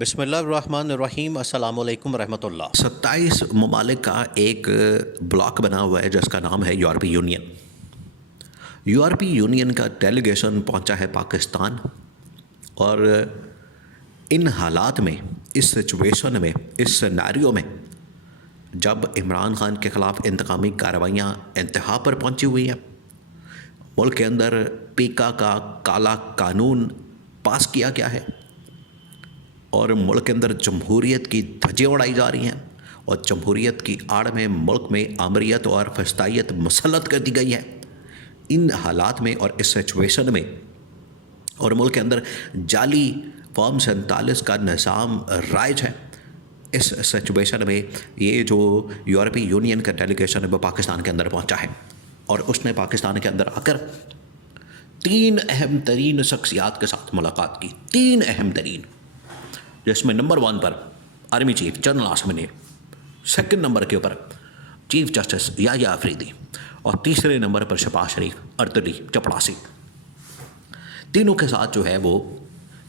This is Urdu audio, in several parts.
بسم اللہ الرحمن الرحیم، السلام علیکم ورحمۃ اللہ۔ 27 ممالک کا ایک بلاک بنا ہوا ہے جس کا نام ہے یورپی یونین۔ یورپی یونین کا ڈیلیگیشن پہنچا ہے پاکستان، اور ان حالات میں، اس سچویشن میں، اس سیناریو میں جب عمران خان کے خلاف انتقامی کارروائیاں انتہا پر پہنچی ہوئی ہیں، ملک کے اندر پیکا کا کالا قانون پاس کیا گیا ہے، اور ملک کے اندر جمہوریت کی دھجیاں اڑائی جا رہی ہیں، اور جمہوریت کی آڑ میں ملک میں آمریت اور فسطائیت مسلط کر دی گئی ہے، ان حالات میں اور اس سچویشن میں، اور ملک کے اندر جعلی فارم 47 کا نظام رائج ہے، اس سچویشن میں یہ جو یورپی یونین کا ڈیلیگیشن ہے وہ پاکستان کے اندر پہنچا ہے، اور اس نے پاکستان کے اندر آ کر 3 اہم ترین شخصیات کے ساتھ ملاقات کی۔ 3 اہم ترین، جس میں نمبر 1 پر army chief general Asim Munir, second number کے اوپر چیف جسٹس یحییٰ آفریدی، اور تیسرے نمبر پر شہباز شریف ارتڈی چپڑاسی۔ تینوں کے ساتھ جو ہے وہ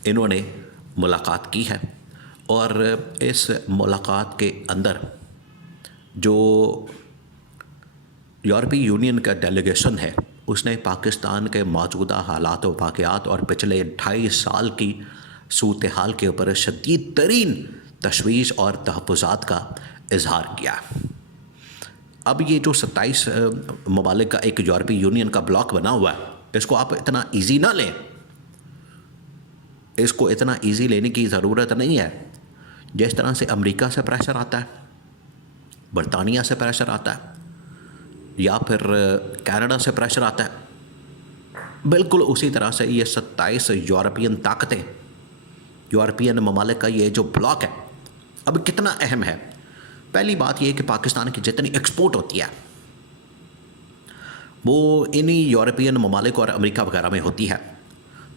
انہوں نے ملاقات کی ہے، اور اس ملاقات کے اندر جو یورپی یونین کا ڈیلیگیشن ہے اس نے پاکستان کے موجودہ حالات و واقعات اور پچھلے 2.5 سال کی صورتحال کے اوپر شدید ترین تشویش اور تحفظات کا اظہار کیا۔ اب یہ جو 27 ممالک کا ایک یورپی یونین کا بلاک بنا ہوا ہے، اس کو آپ اتنا ایزی نہ لیں، اس کو اتنا ایزی لینے کی ضرورت نہیں ہے۔ جس طرح سے امریکہ سے پریشر آتا ہے، برطانیہ سے پریشر آتا ہے، یا پھر کینیڈا سے پریشر آتا ہے، بالکل اسی طرح سے یہ 27 یورپین طاقتیں، یورپین ممالک کا یہ جو بلاک ہے اب کتنا اہم ہے۔ پہلی بات یہ کہ پاکستان کی جتنی ایکسپورٹ ہوتی ہے وہ انہی یورپین ممالک اور امریکہ وغیرہ میں ہوتی ہے،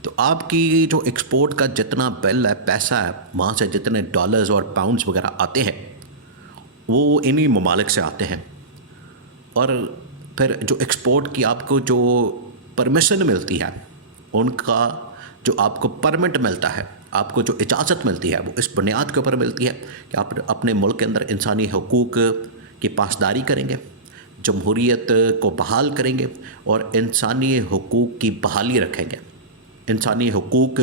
تو آپ کی جو ایکسپورٹ کا جتنا بل ہے، پیسہ ہے، وہاں سے جتنے ڈالرز اور پاؤنڈز وغیرہ آتے ہیں وہ انہی ممالک سے آتے ہیں، اور پھر جو ایکسپورٹ کی آپ کو جو پرمیشن ملتی ہے، ان کا جو آپ کو پرمٹ ملتا ہے، آپ کو جو اجازت ملتی ہے، وہ اس بنیاد کے اوپر ملتی ہے کہ آپ اپنے ملک کے اندر انسانی حقوق کی پاسداری کریں گے، جمہوریت کو بحال کریں گے، اور انسانی حقوق کی بحالی رکھیں گے، انسانی حقوق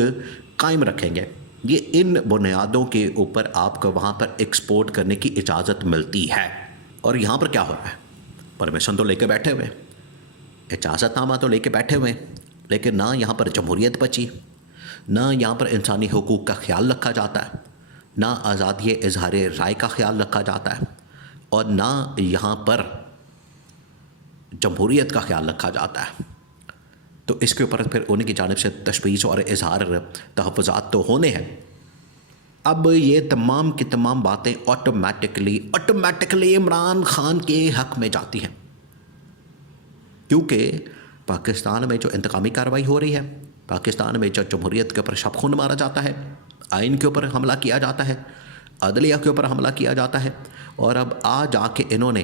قائم رکھیں گے۔ یہ ان بنیادوں کے اوپر آپ کو وہاں پر ایکسپورٹ کرنے کی اجازت ملتی ہے۔ اور یہاں پر کیا ہو رہا ہے؟ پرمیشن تو لے کے بیٹھے ہوئے، اجازت نامہ تو لے کے بیٹھے ہوئے، لیکن نہ یہاں پر جمہوریت بچی، نہ یہاں پر انسانی حقوق کا خیال رکھا جاتا ہے، نہ آزادی اظہار رائے کا خیال رکھا جاتا ہے، اور نہ یہاں پر جمہوریت کا خیال رکھا جاتا ہے۔ تو اس کے اوپر پھر ان کی جانب سے تشویش اور اظہار تحفظات تو ہونے ہیں۔ اب یہ تمام کی تمام باتیں آٹومیٹکلی عمران خان کے حق میں جاتی ہیں، کیونکہ پاکستان میں جو انتقامی کارروائی ہو رہی ہے، پاکستان میں جو جمہوریت کے اوپر شب خون مارا جاتا ہے، آئین کے اوپر حملہ کیا جاتا ہے، عدلیہ کے اوپر حملہ کیا جاتا ہے، اور اب آ کے انہوں نے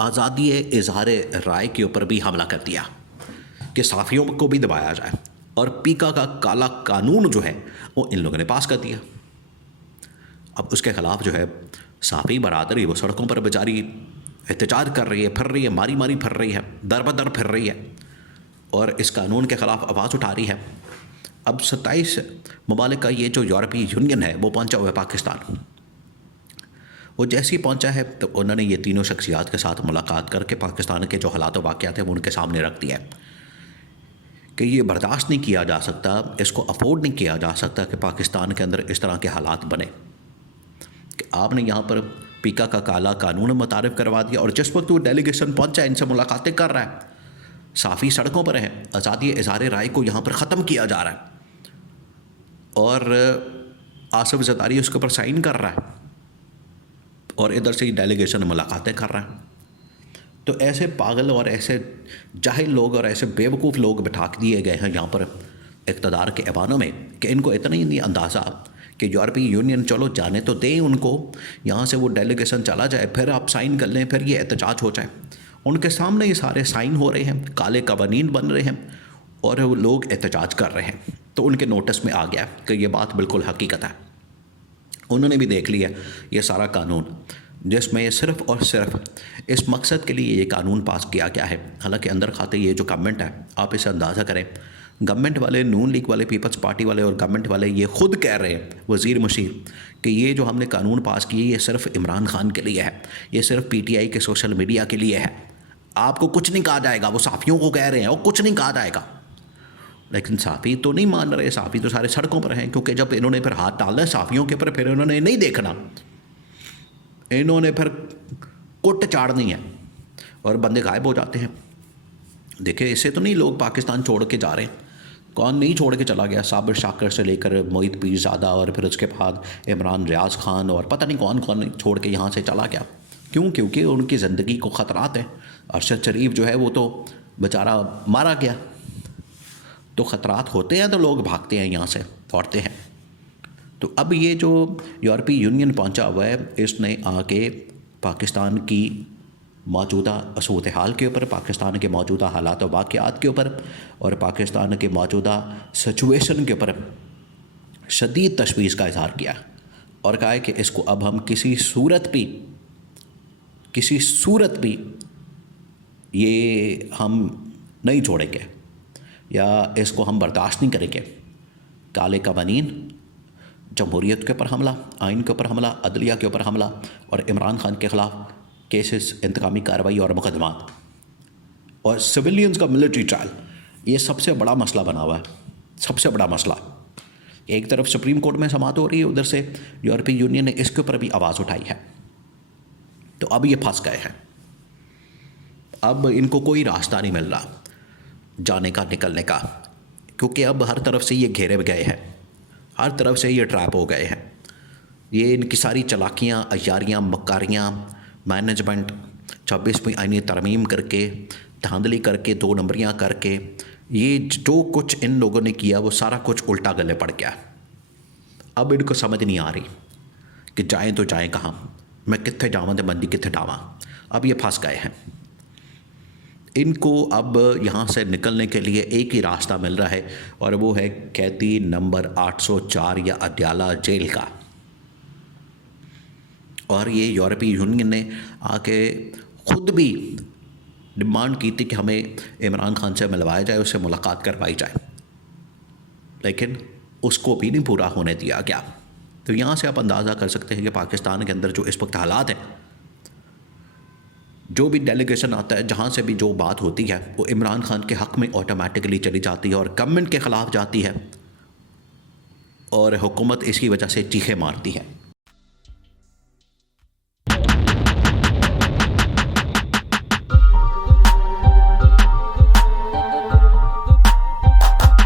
آزادی اظہار رائے کے اوپر بھی حملہ کر دیا کہ صحافیوں کو بھی دبایا جائے، اور پیکا کا کالا قانون جو ہے وہ ان لوگوں نے پاس کر دیا۔ اب اس کے خلاف جو ہے صحافی برادری وہ سڑکوں پر بیچاری احتجاج کر رہی ہے، پھر رہی ہے، ماری پھر رہی ہے، در بدر پھر رہی ہے، اور اس قانون کے خلاف آواز اٹھا رہی ہے۔ اب 27 ممالک کا یہ جو یورپی یونین ہے وہ پہنچا ہوا ہے پاکستان۔ وہ جیسے ہی پہنچا ہے تو انہوں نے یہ تینوں شخصیات کے ساتھ ملاقات کر کے پاکستان کے جو حالات و واقعات ہیں وہ ان کے سامنے رکھ دیا ہے کہ یہ برداشت نہیں کیا جا سکتا، اس کو افورڈ نہیں کیا جا سکتا کہ پاکستان کے اندر اس طرح کے حالات بنے کہ آپ نے یہاں پر پیکا کا کالا قانون متعارف کروا دیا، اور جس وقت وہ ڈیلیگیشن پہنچا ان سے ملاقاتیں کر رہا ہے، صحافی سڑکوں پر ہیں، آزادی اظہار رائے کو یہاں پر ختم کیا جا رہا ہے، اور آصف زرداری اس کے اوپر سائن کر رہا ہے، اور ادھر سے ڈیلیگیشن ملاقاتیں کر رہا ہے۔ تو ایسے پاگل اور ایسے جاہل لوگ اور ایسے بیوقوف لوگ بٹھا دیے گئے ہیں یہاں پر اقتدار کے ایوانوں میں کہ ان کو اتنا ہی نہیں اندازہ کہ یورپی یونین چلو جانے تو دیں ان کو، یہاں سے وہ ڈیلیگیشن چلا جائے، پھر آپ سائن کر لیں، پھر یہ احتجاج ہو جائے۔ ان کے سامنے یہ سارے سائن ہو رہے ہیں، کالے قوانین بن رہے ہیں، اور وہ لوگ احتجاج کر رہے ہیں، تو ان کے نوٹس میں آ گیا کہ یہ بات بالکل حقیقت ہے۔ انہوں نے بھی دیکھ لیا یہ سارا قانون، جس میں صرف اور صرف اس مقصد کے لیے یہ قانون پاس کیا گیا ہے۔ حالانکہ اندر کھاتے یہ جو گورنمنٹ ہے، آپ اسے اندازہ کریں، گورنمنٹ والے، نون لیگ والے، پیپلز پارٹی والے اور گورنمنٹ والے یہ خود کہہ رہے ہیں، وزیر مشیر، کہ یہ جو ہم نے قانون پاس کیے یہ صرف عمران خان کے لیے ہے، یہ صرف پی ٹی آئی کے سوشل میڈیا کے لیے ہے، آپ کو کچھ نہیں کہا جائے گا۔ وہ صحافیوں کو کہہ رہے ہیں اور کچھ نہیں کہا جائے گا، لیکن صحافی تو نہیں مان رہے، صحافی تو سارے سڑکوں پر ہیں، کیونکہ جب انہوں نے پھر ہاتھ ڈالنا ہے صحافیوں کے اوپر، پھر انہوں نے نہیں دیکھنا، انہوں نے پھر کٹ چاڑنی ہے اور بندے غائب ہو جاتے ہیں۔ دیکھیں اسے تو نہیں لوگ پاکستان چھوڑ کے جا رہے ہیں، کون نہیں چھوڑ کے چلا گیا؟ صابر شاکر سے لے کر معید پیرزادہ اور پھر اس کے بعد عمران ریاض خان اور پتہ نہیں کون کون چھوڑ کے یہاں سے چلا گیا۔ کیوں؟ کیونکہ ان کی زندگی کو خطرات ہیں۔ ارشد شریف جو ہے وہ تو بیچارہ مارا گیا، تو خطرات ہوتے ہیں تو لوگ بھاگتے ہیں، یہاں سے دوڑتے ہیں۔ تو اب یہ جو یورپی یونین پہنچا ہوا ہے، اس نے آ کے پاکستان کی موجودہ صورتحال کے اوپر، پاکستان کے موجودہ حالات و واقعات کے اوپر اور پاکستان کے موجودہ سچویشن کے اوپر شدید تشویش کا اظہار کیا اور کہا ہے کہ اس کو اب ہم کسی صورت بھی یہ ہم نہیں چھوڑیں گے یا اس کو ہم برداشت نہیں کریں گے۔ کالے قوانین، جمہوریت کے اوپر حملہ، آئین کے اوپر حملہ، عدلیہ کے اوپر حملہ اور عمران خان کے خلاف کیسز، انتقامی کارروائی اور مقدمات اور سویلینز کا ملٹری ٹرائل، یہ سب سے بڑا مسئلہ بنا ہوا ہے، سب سے بڑا مسئلہ۔ ایک طرف سپریم کورٹ میں سماعت ہو رہی ہے، ادھر سے یورپی یونین نے اس کے اوپر بھی آواز اٹھائی ہے، تو اب یہ پھنس گئے ہیں۔ اب ان کو کوئی راستہ نہیں مل رہا جانے کا، نکلنے کا، کیونکہ اب ہر طرف سے یہ گھیرے گئے ہیں، ہر طرف سے یہ ٹریپ ہو گئے ہیں۔ یہ ان کی ساری چلاکیاں، عیاریاں، مکاریاں، مینجمنٹ 26ویں آئینی ترمیم کر کے، دھاندلی کر کے، 2 نمبریاں کر کے، یہ جو کچھ ان لوگوں نے کیا وہ سارا کچھ الٹا گلے پڑ گیا۔ اب ان کو سمجھ نہیں آ رہی کہ جائیں تو جائیں کہاں، میں کتنے جاواں تے مندی کتنے ڈاواں۔ اب یہ پھنس گئے ہیں۔ ان کو اب یہاں سے نکلنے کے لیے ایک ہی راستہ مل رہا ہے اور وہ ہے قیدی نمبر 804 یا اڈیالہ جیل کا۔ اور یہ یورپی یونین نے آ کے خود بھی ڈیمانڈ کی تھی کہ ہمیں عمران خان سے ملوایا جائے، اس سے ملاقات کروائی جائے، لیکن اس کو بھی نہیں پورا ہونے دیا گیا۔ تو یہاں سے آپ اندازہ کر سکتے ہیں کہ پاکستان کے اندر جو اس وقت حالات ہیں، جو بھی ڈیلیگیشن آتا ہے، جہاں سے بھی جو بات ہوتی ہے، وہ عمران خان کے حق میں آٹومیٹکلی چلی جاتی ہے اور گورنمنٹ کے خلاف جاتی ہے اور حکومت اس کی وجہ سے چیخیں مارتی ہے۔